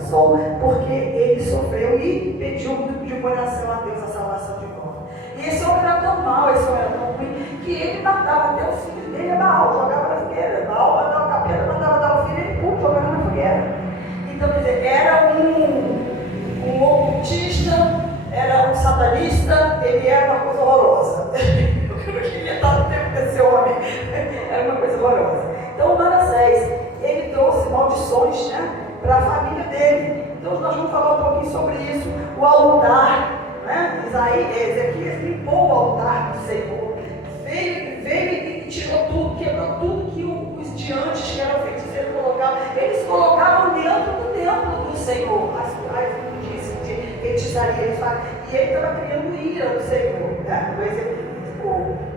alcançou, porque ele sofreu e pediu de coração a Deus a salvação de volta. E esse homem era tão mau, esse homem era tão ruim, que ele matava até os filhos dele a Baal, jogava na fogueira. Baal mandava o capeta, mandava dar o filho e ele jogava na fogueira. Então, quer dizer, era um ocultista, era um satanista, ele era uma coisa horrorosa. Eu não queria estar no tempo desse homem, era uma coisa horrorosa. Então, Manassés, ele trouxe maldições, né, para a família dele. Então, nós vamos falar um pouquinho sobre isso. O altar, né? Ezequias limpou o altar do Senhor, veio e tirou tudo, quebrou tudo que os de antes, que eram feiticeiros, colocavam. Eles colocavam dentro do templo do Senhor, as de feitiçaria, eles falam, e ele estava criando ira do Senhor, né?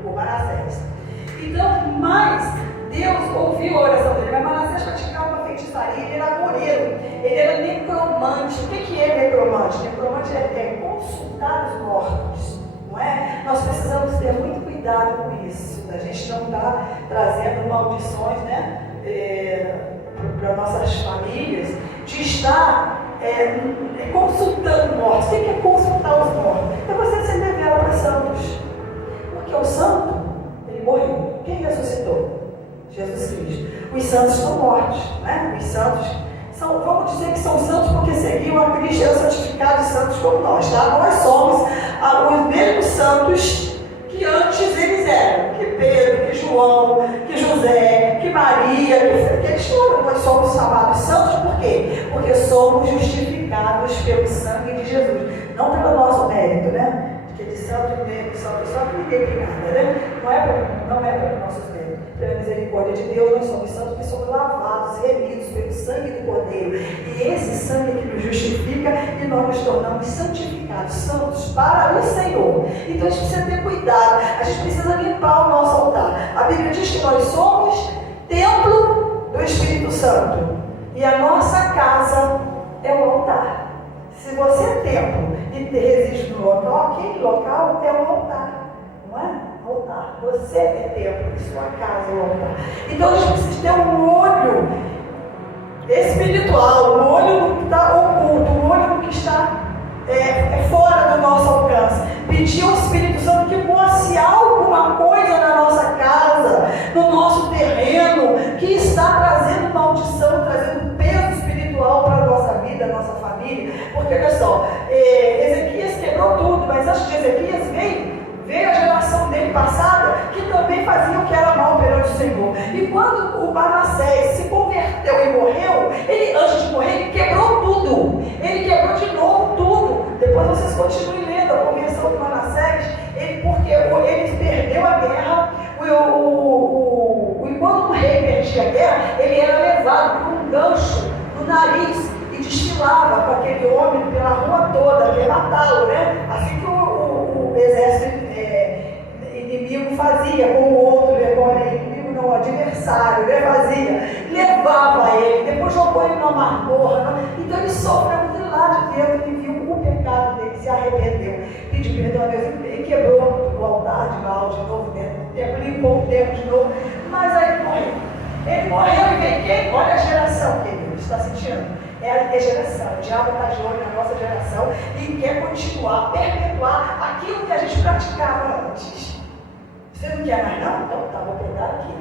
O Manassés. Então, mas Deus ouviu a oração dele, mas Manassés praticava uma feitiçaria, ele era agoreiro, ele era necromante. O que é necromante? Necromante é consultar os mortos, não é? Nós precisamos ter muito cuidado com isso, a gente não está trazendo maldições, né, para nossas famílias, de estar consultando mortos. O que é consultar os mortos? É você acender vela para santos, porque o santo, ele morreu. Quem ressuscitou? Jesus Cristo. Os santos estão mortos, né? Os santos são, vamos dizer que são santos porque seguiam a Cristo e eram santificados santos como nós, tá? Nós somos os mesmos santos que antes eles eram, que Pedro, que João, que José, que Maria, que eles foram. Nós somos chamados santos por quê? Porque somos justificados pelo sangue de Jesus, não pelo nosso mérito, né? Porque de santo só que ninguém tem nada, né? Não é pelos nossos méritos. Pela misericórdia de Deus, nós somos santos porque somos lavados, remidos pelo sangue do Cordeiro. E esse sangue que nos justifica e nós nos tornamos santificados, santos para o Senhor. Então a gente precisa ter cuidado, a gente precisa limpar o nosso altar. A Bíblia diz que nós somos templo do Espírito Santo e a nossa casa é o altar. Se você é templo e reside no local, aquele local é um altar, não é? Altar. Você é templo e sua casa é o altar. Então a gente precisa ter um olho espiritual, um olho no que está oculto, um olho no que está fora do nosso alcance. Pedir ao Espírito Santo que fosse alguma coisa na nossa casa, no nosso terreno, que está trazendo maldição, trazendo peso espiritual para a nossa vida, a nossa família. Porque olha só, Ezequias quebrou tudo, mas antes de Ezequias veio a geração dele passada, que também fazia o que era mal perante o Senhor. E quando o Manassés se converteu e morreu, ele, antes de morrer, ele quebrou tudo. Ele quebrou de novo tudo. Depois vocês continuem lendo a conversão do Manassés, porque ele perdeu a guerra. E quando o rei perdia a guerra, ele era levado por um gancho no nariz e desfilava com aquele homem pela rua toda, até matá-lo, né? Assim que o exército inimigo fazia com o outro, inimigo não, o adversário, né? Fazia, levava ele, depois jogou ele numa masmorra. Então ele sofreu muito lá de dentro, ele viu o pecado dele, se arrependeu, pediu perdão a Deus e quebrou o altar de Baal de novo dentro do templo, limpou o templo de novo, mas aí ele morreu. Ele morreu e veio quem? Olha a geração que ele está sentindo. É a geração, o diabo está de olho na nossa geração e quer continuar, perpetuar aquilo que a gente praticava antes. Você não quer mais não? Então tá, vou pegar aqui.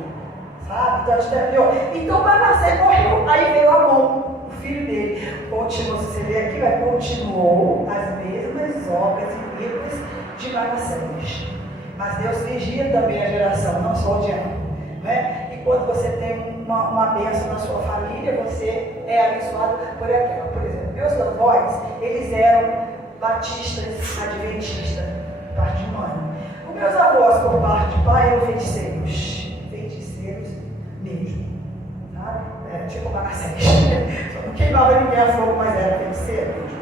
Sabe? Então a gente terminou. Então Manassés morreu, aí veio Amon, o filho dele. Continuou, se você ver aqui, continuou as mesmas obras iniquas de Manassés. Mas Deus vigia também a geração, não só o diabo. Né? E quando você tem uma bênção na sua família, você é abençoado por aquela. Por exemplo, meus avós, eles eram batistas, adventistas, parte de mãe. Os meus avós, por parte de pai, eram feiticeiros mesmo. Tá? Tipo Manassés. Só não queimava ninguém a fogo, mas era feiticeiro mesmo.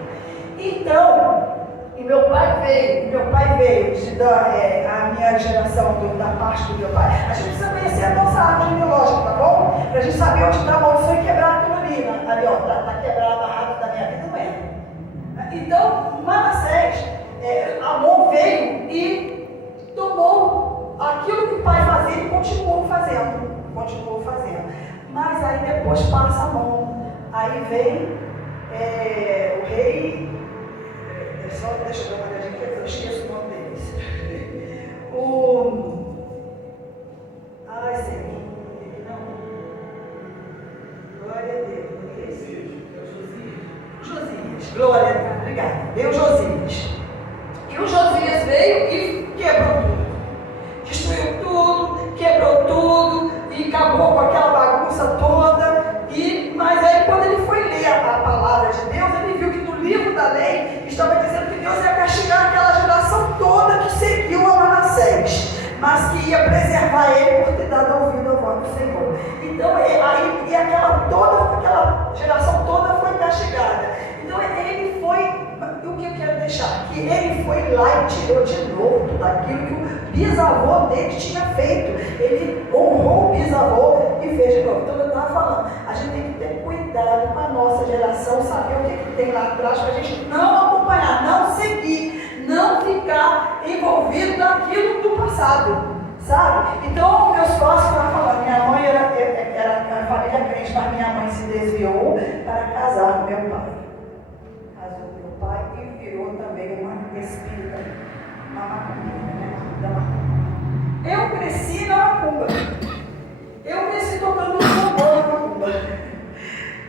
Então, e meu pai veio a minha geração da parte do meu pai. A gente precisa conhecer a nossa árvore genealógica, tá bom? Para a gente saber onde está a maldição e quebrar aquilo ali. Ali, ó, está quebrada a barraca da minha vida, não é? Então, Manassés, Amon veio e tomou aquilo que o pai fazia e continuou fazendo. Mas aí depois passa Amon. Aí vem O rei, só deixa eu dar uma olhadinha aqui, eu esqueço o nome deles. Ai, Senhor, não. Glória a Deus. Josias. Glória a Deus. Obrigada. Veio Josias. E o Josias veio e quebrou tudo. Destruiu tudo, quebrou tudo e acabou com aquela bagunça toda. Mas aí quando ele foi ler a palavra de Deus, ele viu que no livro da lei estava dizendo que Deus ia castigar aquela geração toda que seguiu a Manassés, mas que ia preservar ele por ter dado ouvido à voz do Senhor. Então aquela geração toda foi castigada. Então ele foi, o que eu quero deixar? Que ele foi lá e tirou de novo tudo aquilo que o bisavô dele tinha feito. Ele honrou o bisavô e fez de novo. Então eu estava falando, a gente tem que ter cuidado com a nossa geração, saber o que tem lá atrás, para a gente não acompanhar, não seguir, não ficar envolvido naquilo do passado, sabe? Então meus pais estavam falando, minha mãe era uma família crente, mas minha mãe se desviou para casar com meu pai. Casou com meu pai e virou também uma espírita, uma macumba. Eu cresci na macumba. Eu cresci tocando tambor na macumba.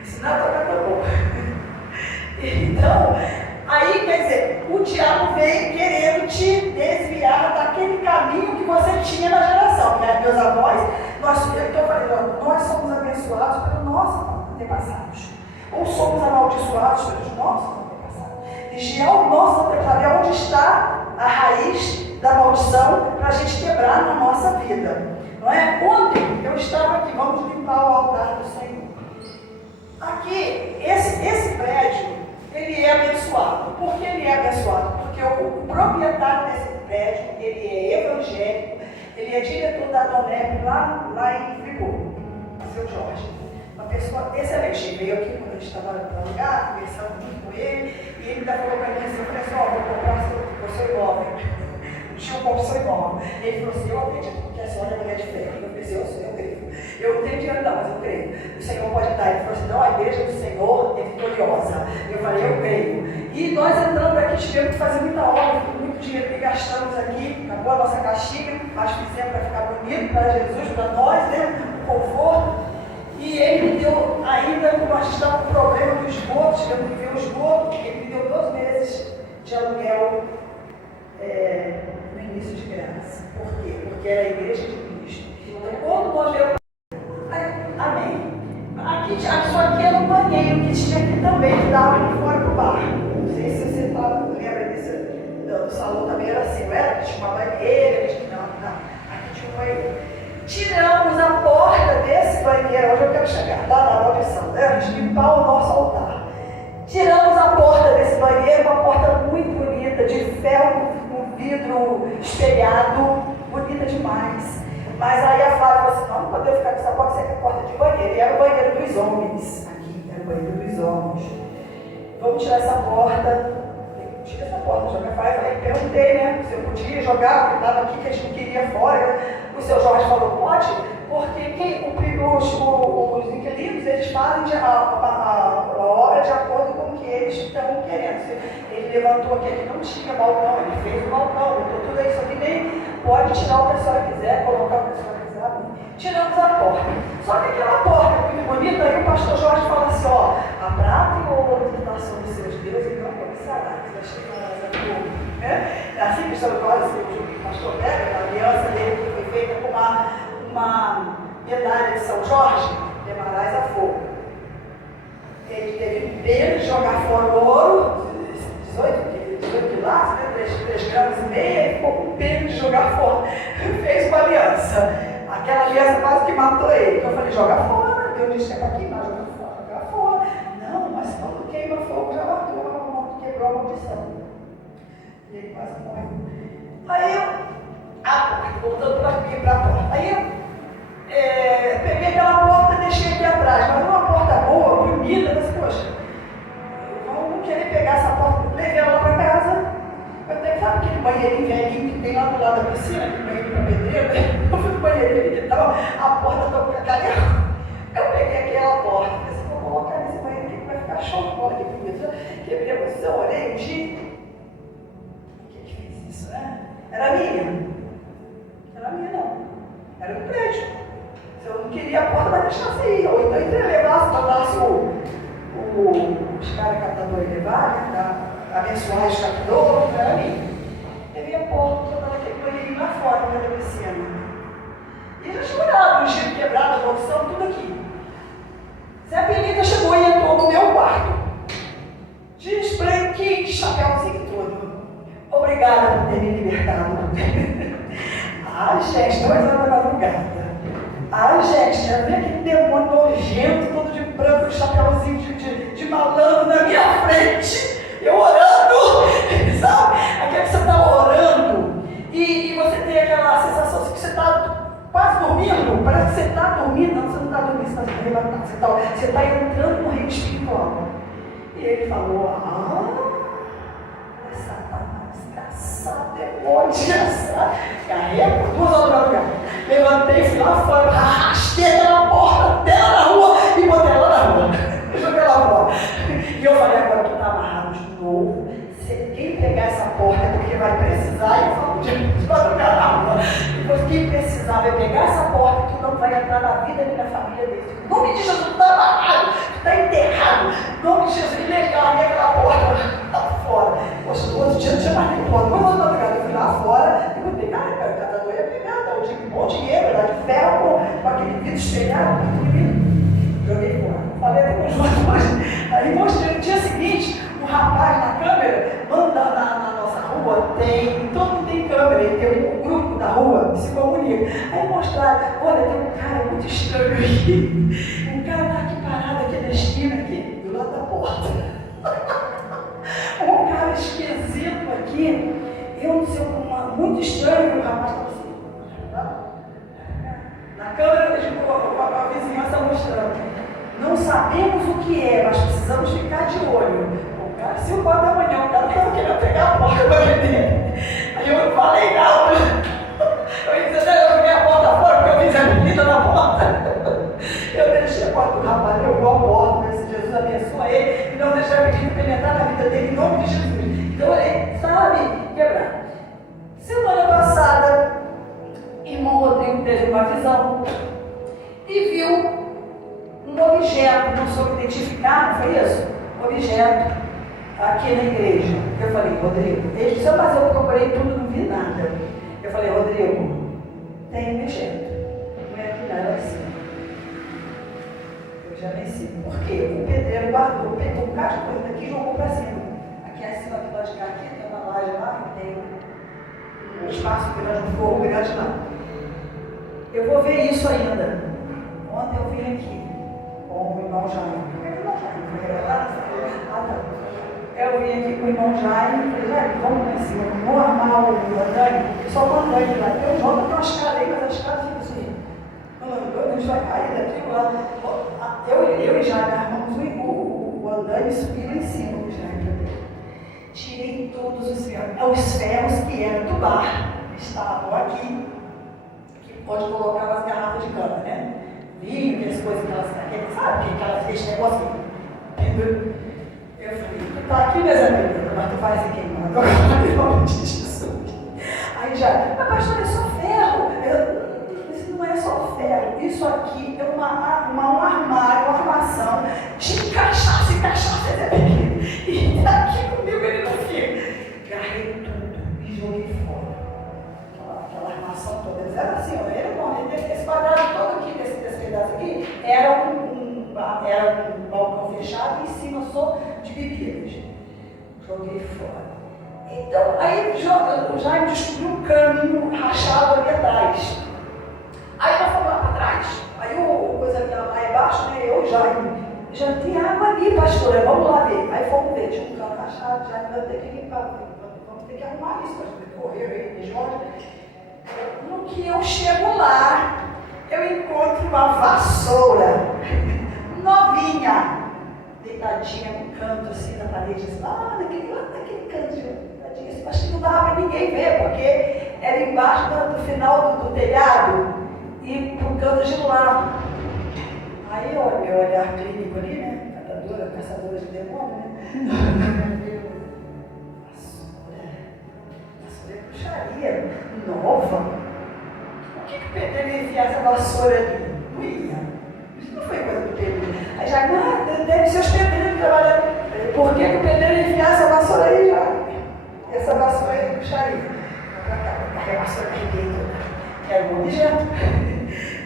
Ensinar a tocar tambor. Então, aí quer dizer, o diabo veio querendo te desviar daquele caminho que você tinha na geração. Que meus avós, nós somos abençoados pelos nossos antepassados. Ou somos amaldiçoados pelos nossos antepassados. Vigiar o nosso antepassado é onde está a raiz da maldição para a gente quebrar na nossa vida. Não é? Ontem eu estava aqui, vamos limpar o altar do Senhor. Aqui, esse prédio, ele é abençoado. Por que ele é abençoado? Porque o proprietário desse prédio, ele é evangélico, ele é diretor da Donep lá em Friburgo, seu Jorge. Uma pessoa excelente. Ele veio aqui quando a gente estava no lugar, conversando muito com ele, e ele ainda falou para mim assim, eu falei assim, vou comprar o seu imóvel. Tinha um compro seu imóvel. Ele falou assim, eu acredito que a senhora é mulher de fé. Eu pensei, eu creio. Eu não tenho dinheiro não, mas eu creio. O Senhor pode dar. Ele falou assim, não, a igreja do Senhor é vitoriosa. Eu falei, eu creio. E nós entrando aqui, tivemos que fazer muita obra, muito dinheiro que gastamos aqui, acabou a nossa caixinha, mas fizemos para ficar bonito, para Jesus, para nós, né? O conforto. E ele me deu, ainda nós estamos com o problema do esgoto, tivemos que ver o esgoto, ele me deu 2 meses de aluguel no início de graça. Por quê? Porque era a igreja de Cristo. Então, quando nós lemos. Amém. Só aqui era um banheiro que tinha aqui também, que dava ali fora do bar. Não sei se você lembra desse. Do salão também era assim, não era? Tinha uma banheira, aqui tinha um banheiro. Tiramos a porta desse banheiro, onde eu quero chegar, lá na maldição, né? A gente limpar o nosso altar. Tiramos a porta desse banheiro, uma porta muito bonita, de ferro com vidro espelhado, bonita demais. Mas aí a Flávia falou assim, não podemos ficar com essa porta, isso aqui é porta de banheiro. E era o banheiro dos homens, aqui, era o banheiro dos homens. Vamos tirar essa porta. Tira essa porta, joga fora. Eu falei, perguntei, né, se eu podia jogar, porque estava aqui que a gente não queria fora. O seu Jorge falou, pode, porque os inquilinos, eles fazem a obra de acordo com o que eles estão querendo. Ele levantou aqui que não tinha balcão, ele fez o balcão, botou tudo isso aqui, nem pode tirar o que a senhora quiser, colocar o que a senhora quiser. Tiramos a porta. Só que aquela porta muito bonita, aí o pastor Jorge fala assim, ó, a prata e o ouro que está sobre os seus deuses, então pode sarar, que vai chegar né? Assim que o pastor pega, a aliança dele que foi feita com uma medalha de São Jorge, demarás a fogo. Ele teve pena de jogar fora o ouro, 18 quilates, né? 3,5 gramas, e ficou com pena de jogar fora. Fez uma aliança. Aquela aliança quase que matou ele. Então eu falei, joga fora. Deus disse que é para queimar, joga fora. Não, mas quando queima fogo, já matou, quebrou a maldição. E ele quase morreu. Aí eu, voltando para aqui, para a porta. Aí eu peguei aquela porta e deixei aqui atrás, mas uma porta boa, bonita, mas poxa, vamos querer pegar essa porta, levei ela lá para casa. Eu tenho, sabe aquele banheirinho velhinho que tem lá do lado da piscina, aquele banheirinho para pedreiro, né? Eu fui no banheirinho e tal, a porta está. Cadê? Eu peguei aquela porta, disse, vou colocar nesse banheiro aqui que vai ficar show de bola aqui. entendi. Quem que fez isso, né? Era minha. Era minha, não. Era do prédio. Se eu não queria a porta, vai deixar você ir. Ou então ele levasse, mandasse os caras catadores levar, né? Abençoar os catadores, era minha. Levei a porta, toda naquele banheirinho lá fora, na piscina. E já chorava, o giro quebrado, a maldição, tudo aqui. Zé Pelita chegou e entrou no meu quarto. De spray, que chapéuzinho todo. Obrigada por ter me libertado. Ai, gente, 2 horas da madrugada. Ai, gente, já vi aquele demônio nojento, todo de branco, chapéuzinho de malandro na minha frente. Eu orando, sabe? Aquele que você está orando e você tem aquela sensação assim que você está quase dormindo. Parece que você está dormindo. Não, você não está dormindo, você está arrebatado. Você está entrando no reino espiritual. E ele falou, Satanás, desgraçado, demônio, desgraçado. Carrega por 2 horas da madrugada. Levantei, fui lá fora, arrastei aquela porta dela na rua e botei ela na rua. Joguei ela fora. E eu falei, agora tu está amarrado de novo. Se quem pegar essa porta é porque vai precisar, e eu falo de madrugada na rua. Depois quem precisar vai pegar essa porta, tu não vai entrar na vida nem na família dele. Em nome de Jesus, tu está amarrado, tu está enterrado. Em nome de Jesus, legal, e aquela porta está fora. Poxa, no outro dia não tinha mais nem porta. Mas na madrugada eu fui lá fora e botei, cara, o catador ia pegar, tá? Eu tinha um bom dinheiro, era de ferro, com aquele vidro espelhado, joguei fora. Falei até com os hoje. Aí mostrei no dia seguinte, um rapaz na câmera, manda na nossa rua, todo mundo tem câmera, e tem um grupo da rua que se comunica. Aí mostraram, olha, tem um cara muito estranho aqui. Um cara está aqui parado aqui na esquina, aqui, do lado da porta. Um cara esquisito aqui. Eu não sei, muito estranho, o rapaz estava assim. Na câmera, a vizinhança mostrando. Não sabemos o que é, mas precisamos ficar de olho. O cara, 5 horas da manhã, o cara estava querendo pegar a porta para vender. Aí eu não falei nada. Eu ia dizer, eu joguei a porta fora porque eu fiz a menina na porta. Eu deixei a porta do rapaz, eu vou a porta, mas Jesus abençoa ele e não deixar a menina penetrar na vida dele em nome de Jesus. Então ele, sabe, quebrar. Semana passada, irmão Rodrigo teve uma visão e viu um objeto, não soube identificar, não foi isso? Objeto aqui na igreja. Eu falei, Rodrigo, ele disse, mas eu procurei tudo, não vi nada. Eu falei, Rodrigo, tem objeto. Não é aqui não, era assim. Eu já venci. Por quê? O pedreiro guardou, pegou um bocado de coisa daqui e jogou para cima. Aqui acima, aqui lá de cá, aqui tem uma laje lá, e tem um espaço grande, um forro grande lá. Eu vou ver isso ainda. Ontem eu vim aqui com o irmão Jaime. Eu vim aqui com o irmão Jaime, falei, Jaime, vamos lá em cima, vamos armar o andaime, só com o andaime lá. Eu jogo com a escada aí, mas a escada fica assim. A gente vai cair daqui lá. Eu e Jaime armamos o andaime e subi lá em cima com o Jaime. Tirei todos os ferros que eram do bar, estavam aqui, que pode colocar umas garrafas de cana, né? Vinho, aquelas coisas que elas sabe? Aqueles negócios. Eu falei, tu tá aqui, minhas amigas, mas tu vai se queimar agora, em nome de Jesus. Aí já, mas pastor, é só ferro. Isso não é só ferro, isso aqui é um armário, uma armação de cachaça, e tá aqui comigo, ele não fica. Agarrei tudo e joguei fora. Aquela armação toda, eles eram assim, olha, esse quadrado todo aqui, desse pedaço aqui, era um balcão fechado e em cima só de bebidas. Joguei fora. Então, aí o Jaime descobriu um caminho rachado ali atrás. Aí nós fomos lá para trás. Aí o coisa que lá embaixo, né? Eu e o Jaime. Já tem água ali, pastora, vamos lá ver. Aí fomos ver, tinha um cano rachado, Jaime vai ter que limpar, vamos ter que arrumar isso, pastor. Correu aí, de Jorge. No que eu chego lá, eu encontro uma vassoura novinha, deitadinha no canto assim da parede, lá naquele canto. Acho que não dava para ninguém ver, porque era embaixo do final do telhado e pro canto de lá. Aí olha, meu olhar clínico ali, né? Caçadora de demônio, né? nova. Por que o pedreiro ia enfiar essa vassoura ali? Não ia. Isso não foi coisa do pedreiro. Aí já, deve ser os pedreiros trabalhando. Por que o pedreiro ia enfiar essa vassoura aí já? Essa vassoura aí puxaria. A vassoura aqui que é um objeto.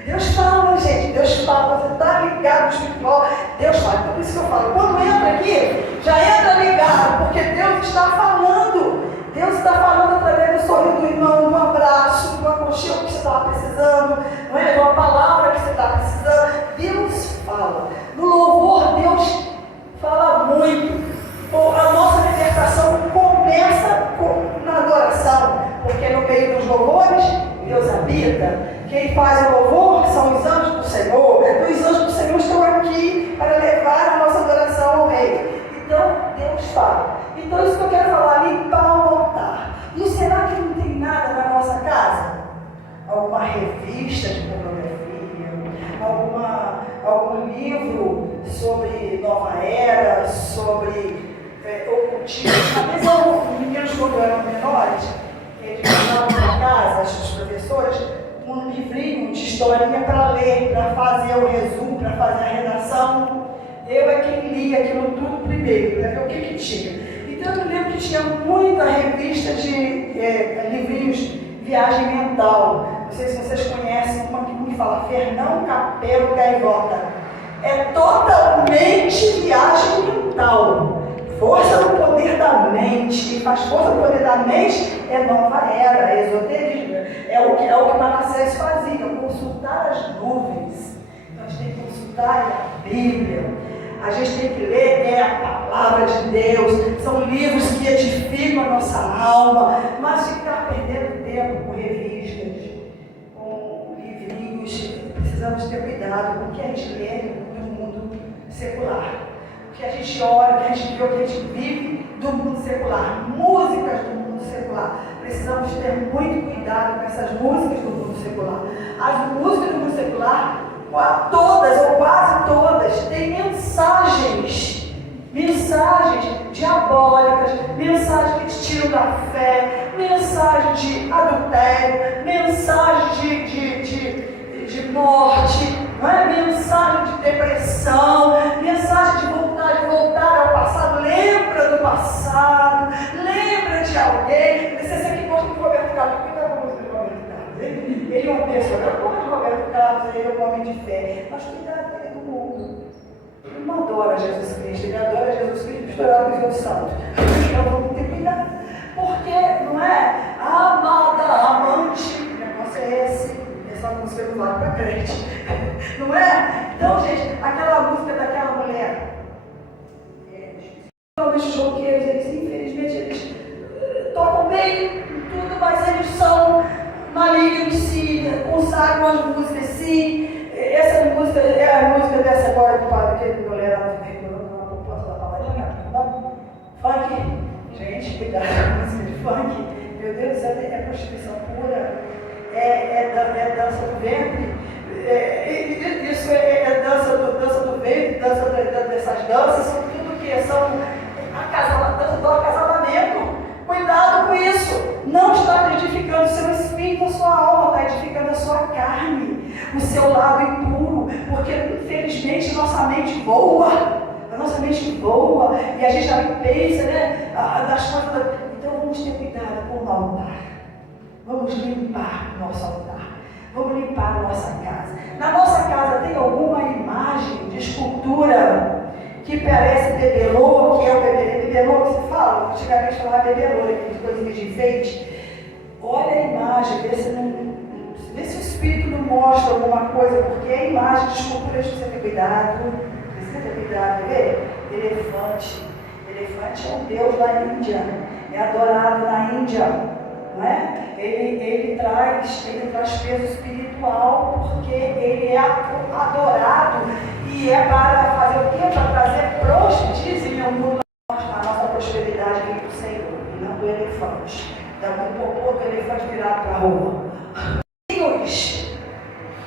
Deus fala, gente, Deus fala, você está ligado no espiritual, Deus fala. Por isso que eu falo, quando entra aqui, já entra ligado, porque Deus está falando. Deus está falando através do sorriso do irmão, do abraço, do aconchego que você estava precisando, não é? De uma palavra que você está precisando. Deus fala. No louvor, Deus fala muito. A nossa libertação começa na adoração, porque no meio dos louvores, Deus habita. Quem faz o louvor são os anjos do Senhor. Os anjos do Senhor estão aqui para levar a nossa adoração ao Rei. Então, Deus fala. Então, isso que eu quero falar, limpar o altar. E será que não tem nada na nossa casa? Alguma revista de pornografia? Algum livro sobre nova era, sobre ocultismo? Às vezes, os meninos, quando eram menores, eles mandavam para casa, os professores, um livrinho de historinha para ler, para fazer o resumo, para fazer a redação. Eu é quem lia aquilo tudo primeiro, para ver o que tinha. Então eu lembro que tinha muita revista de livrinhos de viagem mental. Não sei se vocês conhecem uma que me fala Fernão Capelo Gaivota. É totalmente viagem mental. Força do poder da mente. Quem faz força do poder da mente é nova era, é esoterismo. É o que Manassés fazia, consultar as nuvens. Então a gente tem que consultar a Bíblia. A gente tem que ler a palavra de Deus. São livros que edificam a nossa alma. Mas ficar perdendo tempo com revistas, com livrinhos, precisamos ter cuidado com o que a gente lê no mundo secular. O que a gente olha, o que a gente vê, o que a gente vive do mundo secular. Músicas do mundo secular. Precisamos ter muito cuidado com essas músicas do mundo secular. As músicas do mundo secular, todas ou quase todas, têm mensagens diabólicas, mensagens que te tiram da fé, mensagens de adultério, mensagens de morte, não é? Mensagem de depressão, mensagem de voltar ao passado. Lembra do passado, lembra de alguém. Você aqui gosta do Roberto Carlos, cuidado com a música do Roberto Carlos. Ele é uma pessoa, eu gosto de Roberto Carlos, ele é um homem de fé, mas cuidado com ele do mundo. Ele não adora Jesus Cristo, ele adora Jesus Cristo misturado com os outros santos. Então vamos ter cuidado, porque não é amada, amante, o negócio é esse. Essa música do lado para crente, não é? Então, gente, aquela música daquela mulher, os roqueiros, eles infelizmente eles tocam bem tudo, mas eles são malignos, sim, consagram as músicas, sim. Essa música é a música dessa agora do padre, aquele mulher lá na população da Palavrinha, funk. Gente, cuidado com a música de funk, meu Deus do céu, é prostituição pura. É dança do ventre, isso é dança do ventre, dessas danças, são tudo que são dança do acasalamento. Cuidado com isso, não está edificando o seu espírito, a sua alma, está edificando a sua carne, o seu lado impuro, porque infelizmente nossa mente voa, e a gente também pensa, né, das coisas. Então vamos ter cuidado com o altar. Vamos limpar nosso altar. Vamos limpar a nossa casa. Na nossa casa tem alguma imagem de escultura que parece bebelô, que é o bebelô que se fala? Antigamente falava bebelô, aquelas coisinhas de enfeite. Olha a imagem, vê se o espírito não mostra alguma coisa, porque é imagem de escultura, precisa ter cuidado. Precisa ter cuidado, vê? Elefante. Elefante é um deus da Índia. É adorado na Índia. Não é? Ele traz peso espiritual, porque ele é adorado e é para fazer o quê? Para trazer prostízio ao mundo, a nossa prosperidade vem do Senhor, e não do elefante. Dá um popô do elefante virado para a rua. Deus,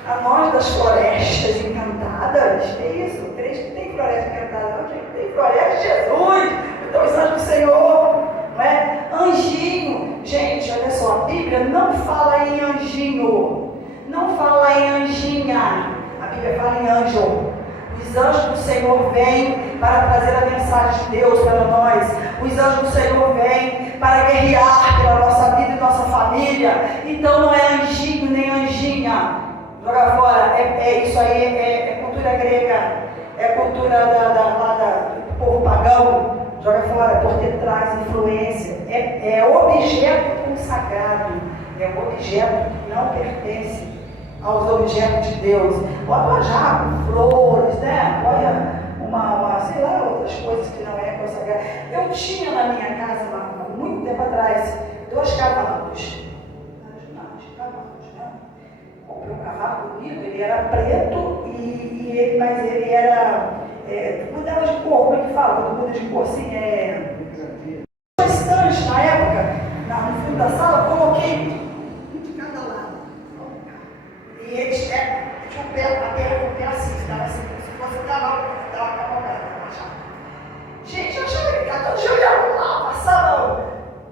a nós das florestas encantadas, é isso? Tem floresta encantada, não? Tem floresta de Jesus, então os anjos do Senhor. Não é? Anjinho, gente, olha só, a Bíblia não não fala em anjinho, não fala em anjinha, a Bíblia fala em anjo. Os anjos do Senhor vêm para trazer a mensagem de Deus para nós. Os anjos do Senhor vêm para guerrear pela nossa vida e nossa família. Então não é anjinho nem anjinha. Joga fora, isso aí é cultura grega, é cultura do povo pagão. Joga fora, porque traz influência. É objeto consagrado, é objeto que não pertence aos objetos de Deus. Bota uma jarra, flores, né? Olha sei lá, outras coisas que não é consagrado. Eu tinha na minha casa, há muito tempo atrás, 2 cavalos. Né? Comprei um cavalo bonito, ele era preto, mas ele era. Mudava de cor, como é que fala? Quando muda de cor assim, estantes na época, no fundo da sala, coloquei um de cada lado. E eles tinham a perna com o pé assim, ficava assim, como se fosse um cavalo, estava cavalgado. Gente, eu achava que todo dia eu ia lá, passava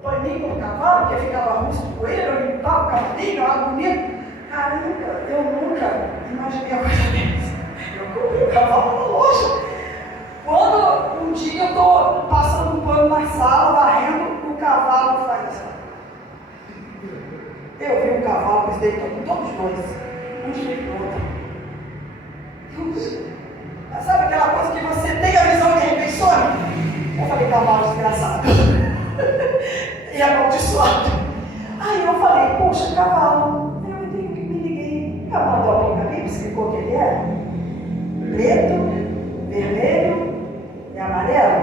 paninho no cavalo, porque ficava russo de poeira, eu limpava o cavalinho, era bonito. Caramba, eu nunca imaginei a coisa dessa. Eu comprei o cavalo na loja. Quando um dia eu estou passando um pano na sala, varrendo, o cavalo faz. Eu vi um cavalo que se deitou com todos os dois, um de outro. Sabe aquela coisa que você tem a visão de repente some? Eu falei, cavalo desgraçado. E amaldiçoado. Aí eu falei, poxa, cavalo. Eu me liguei. Cavalo do Apocalipse, que cor que ele é? Preto, vermelho e amarelo.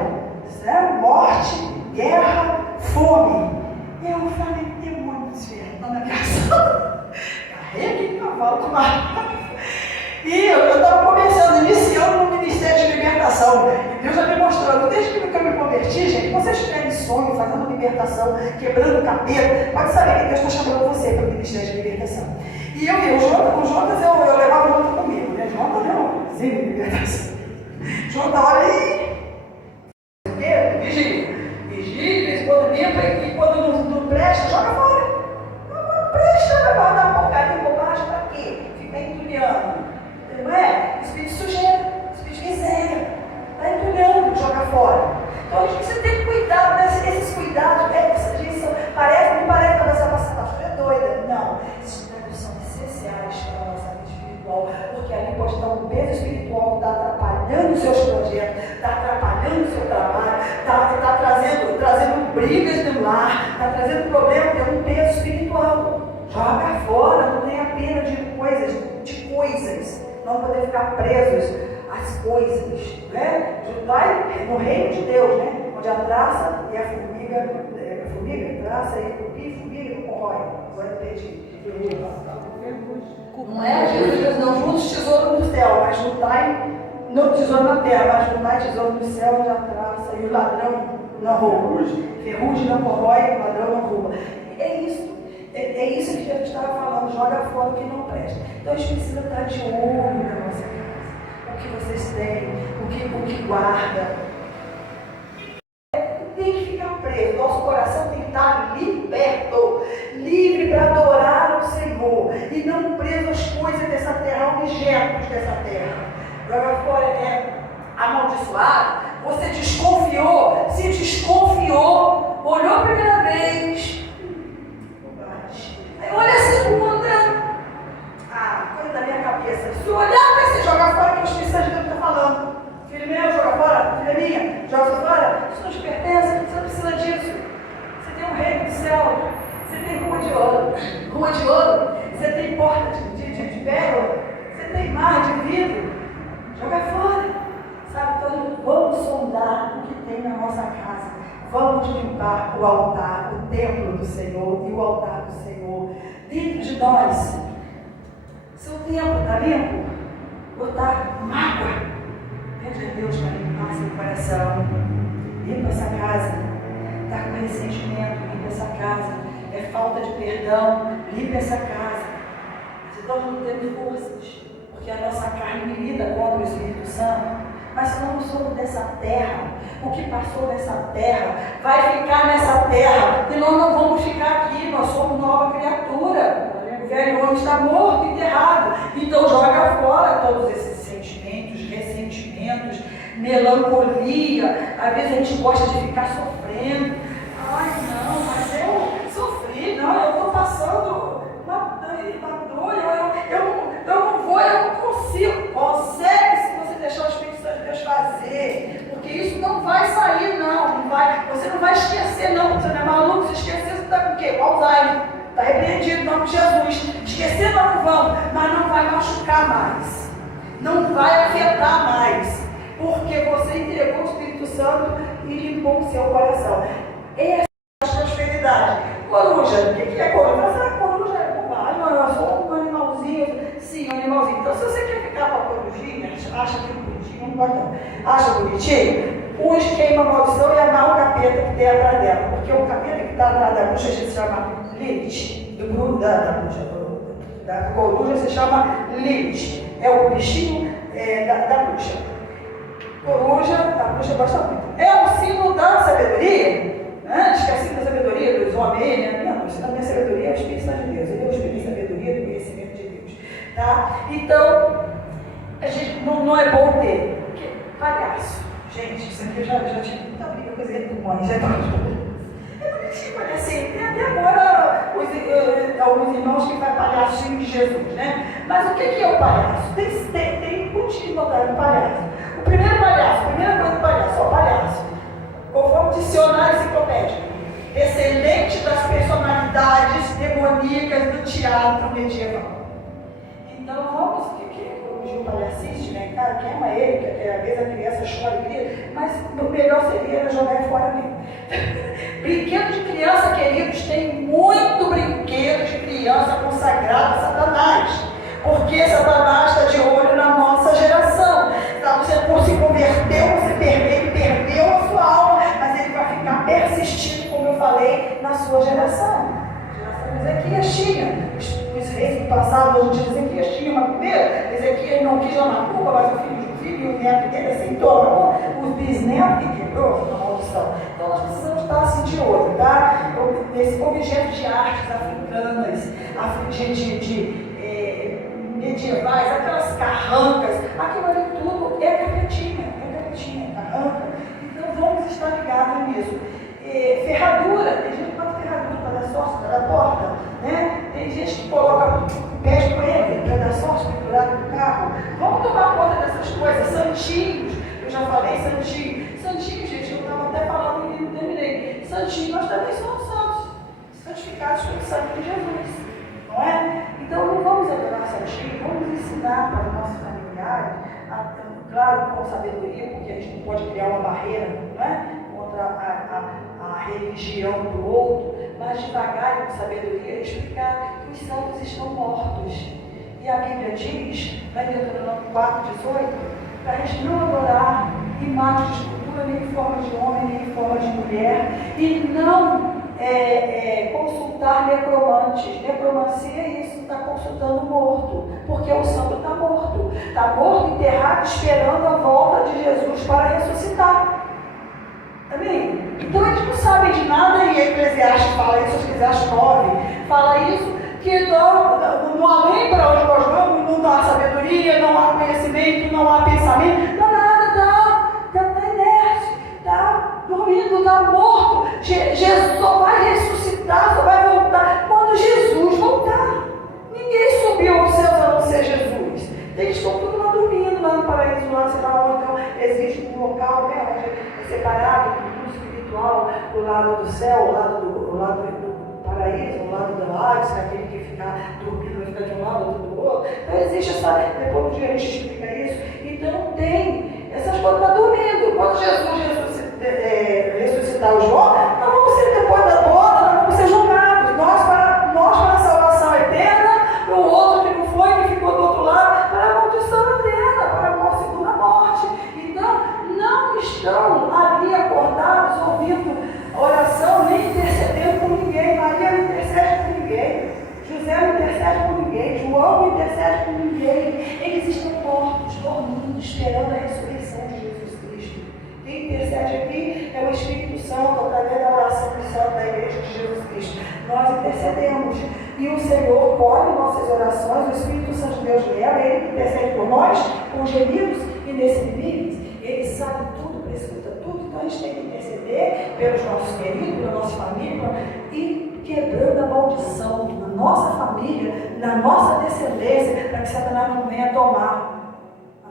Certo? Morte, guerra, fome. E eu falei, demônio desfertando na minha sala. Carregue cavalo de mar. E eu estava começando, iniciando no Ministério de Libertação. E Deus já me mostrando, desde que eu me converti, gente, vocês tiverem sonho, fazendo libertação, quebrando o capeta, pode saber que Deus está chamando você para o Ministério de Libertação. E eu vi, o Jonas, eu levava o Jonas comigo, né? Jonas não, sim, de libertação. Jonas, olha aí. Vigília, quando limpa e quando não presta, joga fora. Não presta, vai guardar porcaria e bobagem para quê? Fica entulhando. Não é? Espírito de sujeira, espírito de miséria. Está entulhando, joga fora. Então a gente precisa ter cuidado, né? Esses cuidados, me parece que você é doida. Não, esses cuidados são essenciais para a nossa vida espiritual, porque ali pode estar um peso espiritual que está atrapalhando os seus projetos, está atrapalhando o seu trabalho, está trazendo brigas no lar, está trazendo problema, tem um peso espiritual. Joga fora, não tenha pena de coisas. Não poder ficar presos às coisas, né? Vai no reino de Deus, né? Onde a traça e a formiga, traça e cupim, formiga não corrói. Agora eu perdi. Não é? Jesus diz, não juntos tesouro no céu, mas juntai no tesouro na terra, mas juntai tesouro no céu, onde a traça e o ladrão não rouba. Ferrugem não corrói, o ladrão não rouba. É isso. É isso que Jesus estava falando, joga fora o que não presta. Então a gente precisa estar de olho na nossa casa. O que vocês têm, o que guarda. Tem que ficar preso. Nosso coração tem que estar liberto, livre para adorar o Senhor. E não preso às coisas dessa terra, objetos dessa terra. Joga fora amaldiçoado. Você desconfiou, se desconfiou, olhou a primeira vez. Olha a segunda. Coisa da minha cabeça. Se olhar para você jogar fora, que o Espírito Santo de Deus está falando. Filho meu, joga fora. Filha minha, joga fora. Isso não te pertence, você não precisa disso. Você tem um reino do céu. Você tem rua de ouro. Você tem porta de pérola. Você tem mar de vidro. Joga fora. Sabe, então vamos sondar o que tem na nossa casa. Vamos limpar o altar, o templo do Senhor e o altar do Senhor dentro de nós. Seu templo está limpo? Botar mágoa. Pede a Deus para limpar seu coração. Limpa essa casa. Está com ressentimento, limpa essa casa. É falta de perdão, limpa essa casa. Então não temos forças, porque a nossa carne milita contra o Espírito Santo. mas se nós não somos dessa terra, o que passou nessa terra vai ficar nessa terra, e nós não vamos ficar aqui, nós somos nova criatura. O velho homem está morto, enterrado, então joga fora todos esses sentimentos, ressentimentos, melancolia. Às vezes a gente gosta de ficar sofrendo. Ai não, mas eu sofri, não, eu estou passando uma dor, eu não vou, eu não consigo. Consegue se você deixar o Espírito Santo de Deus fazer, porque isso não vai sair, não vai, você não vai esquecer, não, você não é maluco, se esquecer você está com o quê? Com Alzheimer, está repreendido em nome de Jesus. Esquecer nós não vamos, mas não vai machucar mais, não vai afetar mais, porque você entregou o Espírito Santo e limpou o seu coração. Essa é a prosperidade. Coruja, o que é coruja? Será que coruja é bobagem? Não, eu sou um animalzinho. Sim, um animalzinho. Então, se você quer ficar com a corujinha, acha que bonitinho, não gosta não. Acha bonitinho? Uns queimam a maldição e amarram o capeta que tem atrás dela. Porque o capeta que está atrás da bruxa se chama Lilith. Da coruja se chama Lilith. É o bichinho da bruxa. Coruja, a bruxa gosta muito. É um símbolo da sabedoria. Diz que é símbolo da sabedoria dos homens, né? Não, a minha sabedoria é o Espírito Santo de Deus. Ele é o Espírito da sabedoria do conhecimento de Deus. Tá? Então, a gente não é bom ter. Porque, palhaço. Gente, isso aqui eu já tive muita briga com os irmãos. É bonitinho, olha assim. Tem até agora alguns irmãos que fazem palhacinho de Jesus, né? Mas o que é o palhaço? Tem um tipo de palhaço. O primeiro palhaço, a primeira coisa do palhaço, é o palhaço. Conforme o dicionário enciclopédico, descendente das personalidades demoníacas do teatro medieval. Então vamos, que corrigir o palhacice, né? Cara, queima ele, porque às vezes a criança chora e grita, mas o melhor seria jogar ele fora mesmo. Brinquedo de criança, queridos, tem muito brinquedo de criança consagrado a Satanás. Porque Satanás está de olho na nossa geração. Então, você não se converteu, você perdeu a sua alma, mas ele vai ficar persistindo, como eu falei, na sua geração. A geração de Ezequias tinha. Os reis do passado, hoje em dia, Ezequias tinha uma primeira. Ezequias não quis lá na culpa, mas o filho e o neto dele aceitou. Os bisnetos que quebrou a maldição. Então, nós precisamos estar assim de olho, tá? Esse objeto de artes africanas, medievais, aquelas carrancas, aquilo ali tudo é capetinha, carranca. Então vamos estar ligados nisso. Ferradura, tem gente que bota ferradura para dar sorte, para dar porta, né? Tem gente que coloca pés de coelho para dar sorte, pendurado no carro. Vamos tomar conta dessas coisas. Santinhos, eu já falei santinho. Santinho, gente, eu estava até falando e não terminei. Santinho, nós também somos santos, santificados pelo sangue de Jesus. Não é? Então não vamos adorar santinho, vamos ensinar para os nossos familiares, claro, com sabedoria, porque a gente não pode criar uma barreira, não é? Contra a religião do outro, mas devagar e com sabedoria explicar que os santos estão mortos. E a Bíblia diz, lá em Deuteronômio 4:18, para a gente não adorar imagens de escultura, nem em forma de homem, nem em forma de mulher, e não consultar necromantes. Necromancia é isso, está consultando o morto, porque o santo está morto, enterrado, esperando a volta de Jesus para ressuscitar. Amém? Então eles não sabem de nada, e Eclesiastes fala isso, Eclesiastes 9 fala isso, que no além para onde nós vamos, não há sabedoria, não há conhecimento, não há pensamento, não há nada, está inerte, está dormindo, está morto. Jesus só vai ressuscitar, só vai voltar quando Jesus voltar. Ninguém subiu aos céus a não ser Jesus. Eles estão tudo lá dormindo, lá no paraíso, lá sei lá onde. Então existe um local, né, onde é separado do mundo espiritual, do lado do céu, o lado do paraíso, o lado do Hades, aquele que fica dormindo, fica de um lado, outro do outro. Então existe essa, depois um dia a gente explica isso. Então tem essas coisas, está dormindo. Quando Jesus ressuscitar os mortos, nós vamos ser depois da boda, nós vamos ser julgados. Nós para a salvação eterna, o outro que não foi, que ficou do outro lado, para a maldição eterna, para a segunda morte. Então, não estão ali acordados, ouvindo oração, nem intercedendo por ninguém. Maria não intercede por ninguém. José não intercede por ninguém. João não intercede por ninguém. Eles estão mortos, dormindo, esperando a ressurreição de Jesus. que intercede aqui é o Espírito Santo, através da oração do santo da Igreja de Jesus Cristo. Nós intercedemos. E o Senhor colhe nossas orações, o Espírito Santo de Deus leva, Ele que intercede por nós, com gemidos inexprimíveis. Ele sabe tudo, prescruta tudo, então a gente tem que interceder pelos nossos queridos, pela nossa família, e quebrando a maldição na nossa família, na nossa descendência, para que Satanás não venha tomar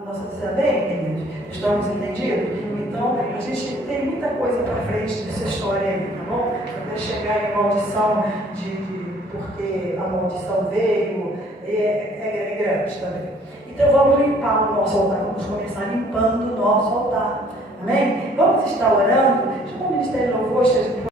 a nossa descendência, queridos. Estamos entendidos? Então, a gente tem muita coisa para frente dessa história aí, tá bom? Até chegar em maldição porque a maldição veio, é grande também. Então vamos limpar o nosso altar, vamos começar limpando o nosso altar. Amém? Vamos estar orando, como o Ministério de Louvor esteja